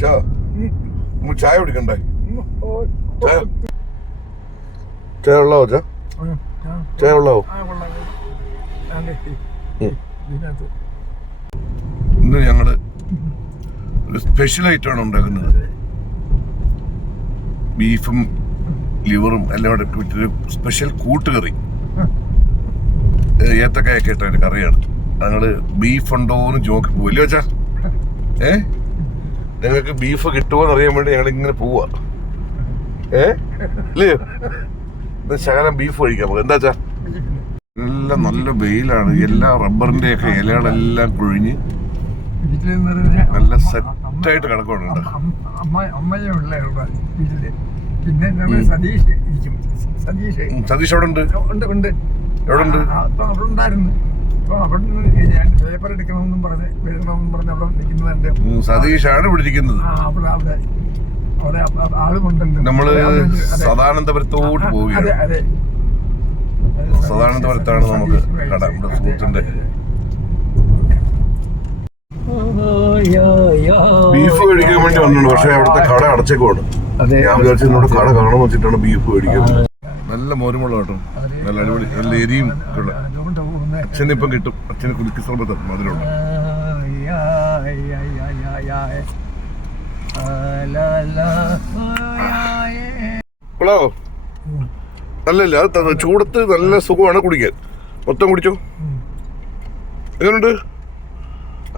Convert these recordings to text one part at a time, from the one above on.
ചായ കുടിക്കണ്ടേ? ചായ ഉള്ളാവോ? ചായ ഉള്ളാവോ? ഇന്ന് ഞങ്ങള് ഒരു സ്പെഷ്യൽ ഐറ്റമാണ് ഉണ്ടാക്കുന്നത്. ബീഫും ലിവറും എല്ലാം കൂടെ ഇട്ടൊരു സ്പെഷ്യൽ കൂട്ടുകറി, ഏത്തക്കായൊക്കെ ഇട്ട കറിയാണ്. ഞങ്ങള് ബീഫ് ഉണ്ടോന്ന് ചോദിക്കും പോവില്ല വെച്ചാ. ഞങ്ങൾക്ക് ബീഫ് കിട്ടുമോന്ന് അറിയാൻ വേണ്ടി ഞങ്ങൾ ഇങ്ങനെ പോവാ. ഇല്ലയോ? ശകലം ബീഫ് കഴിക്കാം നമുക്ക്. എന്താ വെച്ചാ എല്ലാം നല്ല വെയിലാണ്. എല്ലാ റബ്ബറിന്റെ ഒക്കെ ഇലകളെല്ലാം കൊഴിഞ്ഞ് നല്ല സെറ്റായിട്ട് കിടക്കുന്നുണ്ട്. സതീഷ് അവിടെ ഉണ്ട്. എവിടെ ഉണ്ട്? സതീഷാണ് പിടിച്ചിരിക്കുന്നത്. നമ്മള് സദാനന്ദപുരത്തോട്ട് പോവുകയാണ്. സദാനന്ദപുരത്താണ് നമുക്ക് കട, നമ്മുടെ സുഹൃത്തിന്റെ. ബീഫ് മേടിക്കാൻ വേണ്ടി വന്നിട്ടുണ്ട്, പക്ഷെ അവിടുത്തെ കട അടച്ചേക്കുവാണ്. ഞാൻ വിചാരിച്ചു എന്നോട് കട കാണാൻ വെച്ചിട്ടാണ് ബീഫ് മേടിക്കുന്നത്. നല്ല മോരുമുള്ള കേട്ടോ, നല്ല അടിപൊളി, നല്ല എരിയും ഉള്ള. അച്ഛന് ഇപ്പം കിട്ടും. അച്ഛന് കുലുക്കി സർബത്ത് മധുരമുണ്ട്. കൊള്ളാവോ? നല്ലല്ലേ? അത് ചൂടത്ത് നല്ല സുഖമാണ് കുടിക്കാൻ. മൊത്തം കുടിച്ചോ. എങ്ങനെയുണ്ട്?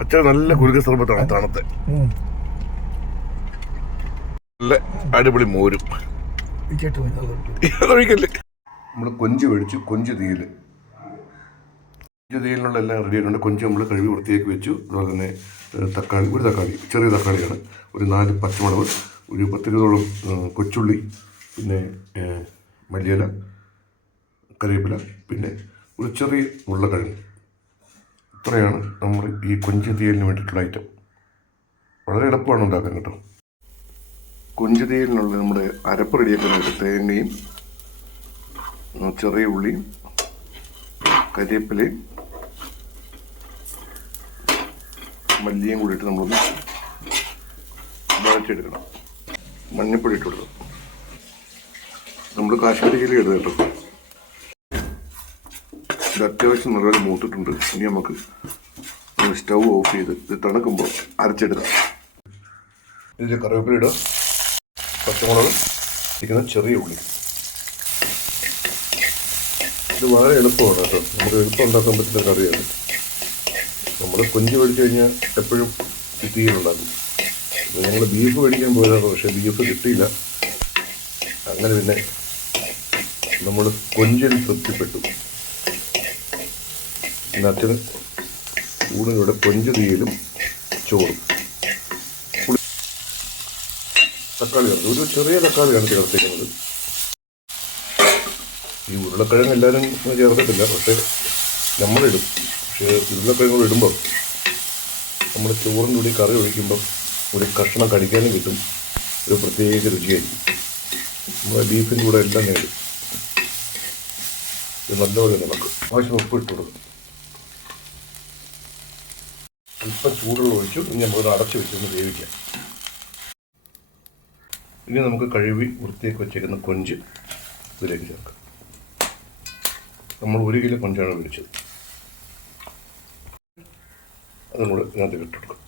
അച്ഛൻ നല്ല കുലുക്കി സർബത്താണ് തണുത്തെ. നല്ല അടിപൊളി മോരും. ഒഴിക്കല്ലേ? നമ്മൾ കൊഞ്ച് മേടിച്ചു. കൊഞ്ച് തീയല് തീയലിനുള്ള എല്ലാം റെഡി ആയിട്ടുണ്ട്. കൊഞ്ച് നമ്മൾ കഴുകി വൃത്തിയാക്കി വെച്ചു. അതുപോലെ തന്നെ തക്കാളി, ഒരു തക്കാളി, ചെറിയ തക്കാളിയാണ്, ഒരു 4 പച്ചമുളക്, ഒരു 10-20ഓളം കൊച്ചുള്ളി, പിന്നെ മല്ലിയില, കറിവേപ്പില, പിന്നെ ഒരു ചെറിയ ഉരുളക്കിഴങ്ങ്. ഇത്രയാണ് നമ്മൾ ഈ കൊഞ്ച് തീയലിന് വേണ്ടിയിട്ടുള്ള ഐറ്റം. വളരെ എളുപ്പമാണ് ഉണ്ടാക്കാൻ കേട്ടോ. കൊഞ്ച് തീയലിനുള്ള നമ്മുടെ അരപ്പ് റെഡിയാക്കാനായിട്ട് തേങ്ങയും ചെറിയ ഉള്ളിയും കരിവേപ്പിലയും മല്ലിയും കൂടിയിട്ട് നമ്മളൊന്ന് വഴറ്റിയെടുക്കണം. മഞ്ഞപ്പൊടി ഇട്ട് കൊടുക്കണം. നമ്മൾ കാശ്മീരി ചില്ലി ഇടുക കേട്ടോ. ഇത് അത്യാവശ്യം നല്ലപോലെ മൂത്തിട്ടുണ്ട്. ഇനി നമുക്ക് സ്റ്റൗ ഓഫ് ചെയ്ത് ഇത് തണുക്കുമ്പോൾ അരച്ചെടുക്കാം. ഇതിൽ കറിവേപ്പില ഇടുക, പച്ചമുളക്, ഇരിക്കുന്ന ചെറിയ ഉള്ളി. ഇത് വളരെ എളുപ്പമാണ് കേട്ടോ. നമുക്ക് എളുപ്പം ഉണ്ടാക്കാൻ പറ്റുന്ന കറിയാണ്. നമ്മൾ കൊഞ്ച് മേടിച്ചു കഴിഞ്ഞാൽ എപ്പോഴും തീയലുണ്ടാക്കും. ഞങ്ങൾ ബീഫ് മേടിക്കാൻ പോയതാണ്, പക്ഷേ ബീഫ് കിട്ടിയില്ല. അങ്ങനെ പിന്നെ നമ്മൾ കൊഞ്ചിൽ തൃപ്തിപ്പെട്ടു. പിന്നെ അച്ഛന് ഊണിലൂടെ കൊഞ്ച് തീയലും ചോറും. തക്കാളി ചേർത്ത്, ഒരു ചെറിയ തക്കാളിയാണ് ചേർത്തിരിക്കുന്നത്. ഈ ഉരുളക്കിഴങ്ങ് എല്ലാവരും ചേർത്തിട്ടില്ല, പക്ഷേ നമ്മളിടും. പക്ഷേ ഉരുളക്കിഴങ്ങ് കൂടെ ഇടുമ്പം നമ്മൾ ചോറിൻ്റെ കൂടി കറി ഒഴിക്കുമ്പം ഒരു കഷ്ണം കടിക്കാനും കിട്ടും. ഒരു പ്രത്യേക രുചിയായിരിക്കും. നമ്മുടെ ബീഫിൻ്റെ കൂടെ എല്ലാം നേടും. ഇത് നല്ലപോലെ നമുക്ക് ആവശ്യം ഉപ്പ് ഇട്ട് കൊടുക്കും. അല്പം ചൂടുള്ള ഒഴിച്ചു. ഇനി നമുക്കത് അടച്ചു വെച്ചൊന്ന് വേവിക്കാം. ഇനി നമുക്ക് കഴുകി വൃത്തിയാക്കി വെച്ചേക്കുന്ന കൊഞ്ച് ഇതിലേക്ക് ചേർക്കാം. നമ്മൾ 1 കിലോ കൊഞ്ചാണ് മേടിച്ചത്. അതുകൂടെ ഇതിനകത്ത് ഇട്ടെടുക്കും.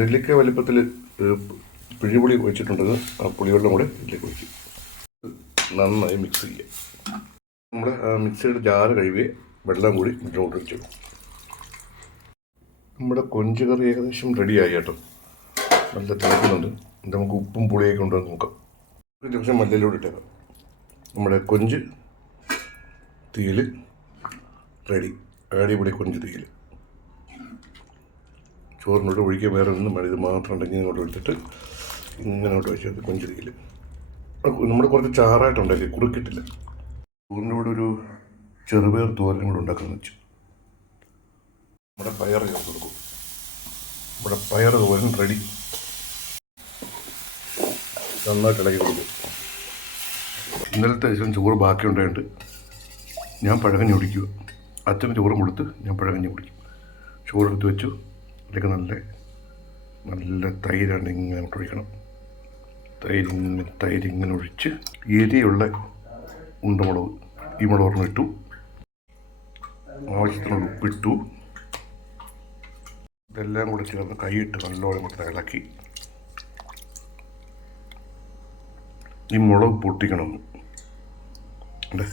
നെല്ലിക്ക വലിപ്പത്തിൽ പിഴിപുളി ഒഴിച്ചിട്ടുണ്ടെങ്കിൽ ആ പുളിവെള്ളം കൂടെ ഇതിലേക്ക് ഒഴിക്കും. നന്നായി മിക്സ് ചെയ്യുക. നമ്മൾ മിക്സിയുടെ ജാറ് കഴുകി വെള്ളം കൂടി ഇതിലോട്ട് ഒഴിച്ചു. നമ്മുടെ കൊഞ്ച് കറി ഏകദേശം റെഡിയായി കേട്ടോ. നല്ല തിളക്കുന്നുണ്ട്. നമുക്ക് ഉപ്പും പുളിയൊക്കെ ഉണ്ടോ എന്ന് നോക്കാം. ഒരു നിമിഷം മല്ലിയിലൂടെ ഇട്ടേക്കാം. നമ്മുടെ കൊഞ്ച് തീയൽ റെഡി. അടിപൊളി കൊഞ്ച് തീയൽ. ചോറിനോട് ഒഴിക്കാൻ വേറെ ഒന്നും വേണം. ഇത് മാത്രം ഉണ്ടെങ്കിൽ ഇങ്ങോട്ട് എടുത്തിട്ട് ഇങ്ങനോട്ട് വെച്ചത് കൊഞ്ച് തീയൽ. നമ്മൾ കുറച്ച് ചാറായിട്ടുണ്ടാക്കി, കുറുക്കിട്ടില്ല. ചോറിൻ്റെ കൂടെ ഒരു ചെറുപയർ തോരനും കൂടെ ഉണ്ടാക്കാമെന്ന് വെച്ചു. നമ്മുടെ പയർ ചേർത്ത് കൊടുക്കും. നമ്മുടെ പയർ തോരൻ റെഡി. നന്നായിട്ട് ഇളകി കൊടുക്കും. ഇന്നലത്തെ ദിവസം ചോറ് ബാക്കി ഉണ്ടായിട്ട് ഞാൻ പഴകഞ്ഞി ഒടിക്കുക. അച്ഛന് ചോറും കൊടുത്ത് ഞാൻ പഴകഞ്ഞി കുടിക്കും. ചോറെടുത്ത് വെച്ചു. അതിലേക്ക് നല്ല തൈരാണ് ഇങ്ങനെ ഒഴിക്കണം. തൈരിങ്ങനെ ഒഴിച്ച് എരിയുള്ള ഉണ്ടമുളക് ഈ മുളക് ഒരെണ്ണം ഇട്ടു. ആവശ്യത്തിനുള്ള ഉപ്പിട്ടു. ഇതെല്ലാം കൂടെ ചേർന്ന് കൈയിട്ട് നല്ലോണം കൂടെ ഇളക്കി. ഈ മുളക് പൊട്ടിക്കണം. അല്ലേ,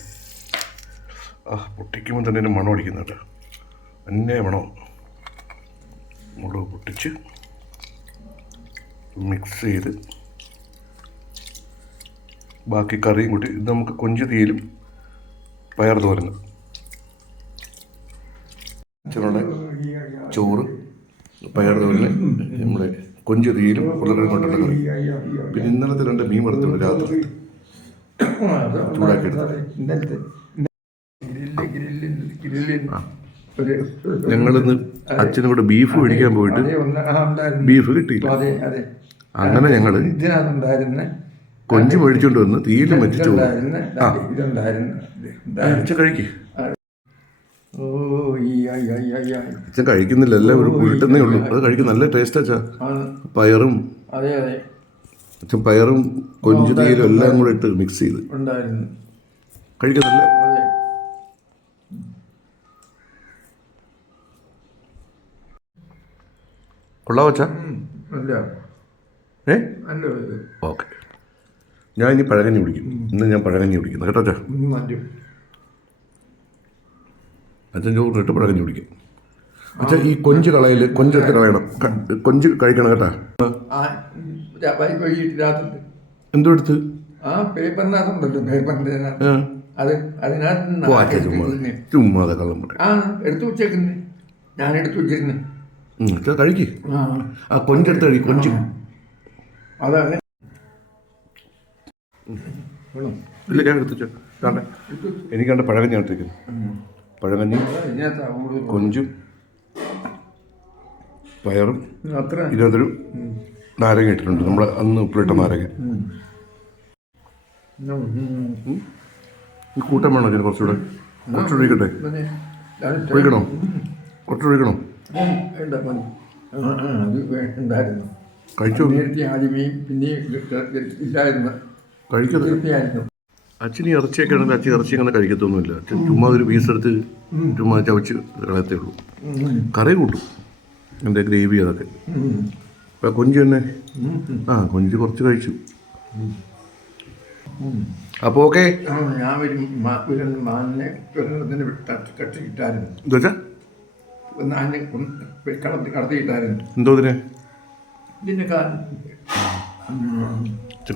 പൊട്ടിക്കുമ്പോൾ തന്നെ എൻ്റെ മണം അടിക്കുന്നുണ്ട്. അന്നേ മണം. മുളക് പൊട്ടിച്ച് മിക്സ് ചെയ്ത് ബാക്കി കറിയും കൂട്ടി. ഇത് നമുക്ക് കൊഞ്ച് തീയിലും പയർ തോരന്. അച്ഛനോടെ ചോറ്, പയർ തോരന്, നമ്മുടെ കൊഞ്ച് തീയിലും ഉരുളക്കിഴങ്ങ് കൊണ്ടുള്ള കറി. പിന്നെ ഇന്നലത്തെ 2 മീൻ വറുത്തുണ്ട് രാത്രി ചൂടാക്കിയെടുത്ത്. ഞങ്ങളിന്ന് അച്ഛനോട് ബീഫ് മേടിക്കാൻ പോയിട്ട് ബീഫ് കിട്ടിയില്ല. അങ്ങനെ ഞങ്ങൾ കൊഞ്ച് മേടിച്ചോണ്ട് വന്ന് തീയിലും വെച്ചു. അച്ഛൻ കഴിക്കേ. അച്ഛൻ കഴിക്കുന്നില്ല, എല്ലാം ഒരു പുഴുട്ടുന്നേ ഉള്ളൂ. അത് കഴിക്കും. നല്ല ടേസ്റ്റ് അച്ഛാ. പയറും അച്ഛൻ പയറും കൊഞ്ച് തീയിലും എല്ലാം കൂടെ ഇട്ട് മിക്സ് ചെയ്ത് കഴിക്കുന്നില്ല. കൊള്ളാവോ അച്ഛാ? ഓക്കെ. ഞാൻ ഇനി പഴകഞ്ഞി കുടിക്കും. ഇന്ന് ഞാൻ പഴകഞ്ഞി കുടിക്കുന്നു കേട്ടോ അച്ഛാ. അച്ഛൻ ചോറിട്ട് പഴകഞ്ഞി കുടിക്കും. അച്ഛാ ഈ കൊഞ്ച് കൊഞ്ചെടുത്ത് കളയണം. കൊഞ്ച് കഴിക്കണം കേട്ടാ. എന്തോ എടുത്ത് ചുമ്മാതെ കള്ളം പറയും. ഞാൻ എടുത്തു വെച്ചിരുന്നു. കഴിക്ക്. ആ കൊഞ്ചെടുത്ത് കഴിക്കും. കൊഞ്ച് അതാണ്. ഇല്ല, ഞാൻ എടുത്തു. എനിക്കാണ്ട് പഴകഞ്ഞി എടുത്തേക്കുന്നു. പഴകഞ്ഞി, കൊഞ്ചും പയറും. ഇതിനകത്തൊരു നാരങ്ങ ഇട്ടിട്ടുണ്ട്. നമ്മൾ അന്ന് ഉപ്പിലിട്ട നാരങ്ങ. ഈ കൂട്ടം വേണോ? ഇതിന് കുറച്ചുകൂടെ ഒഴിക്കട്ടെ? ഒഴിക്കണോ? കുറച്ചൊഴിക്കണോ? കഴിച്ചോ? കഴിക്കുന്നത് അച്ഛന് ഇറച്ചിയൊക്കെ ആണെങ്കിൽ അച്ഛൻ ഇറച്ചി അങ്ങനെ കഴിക്കത്തൊന്നുമില്ല. അച്ഛൻ ചുമ്മാ ഒരു പീസെടുത്ത് ചുമ്മാ ചവച്ച് കളയത്തേ ഉള്ളൂ. കറി കൂട്ടും, എൻ്റെ ഗ്രേവി അതൊക്കെ. അപ്പം കൊഞ്ച് തന്നെ കൊഞ്ച് കുറച്ച് കഴിച്ചു. അപ്പോൾ ഓക്കെ. ഞാൻ കട്ടിയിട്ടായിരുന്നു. എന്താ വെച്ചാൽ കടത്തിയിട്ടായിരുന്നു. എന്തോ ഇതിനെ ഇതിൻ്റെ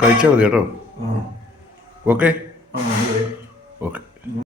കഴിച്ചാൽ മതി കേട്ടോ. ഓക്കെ.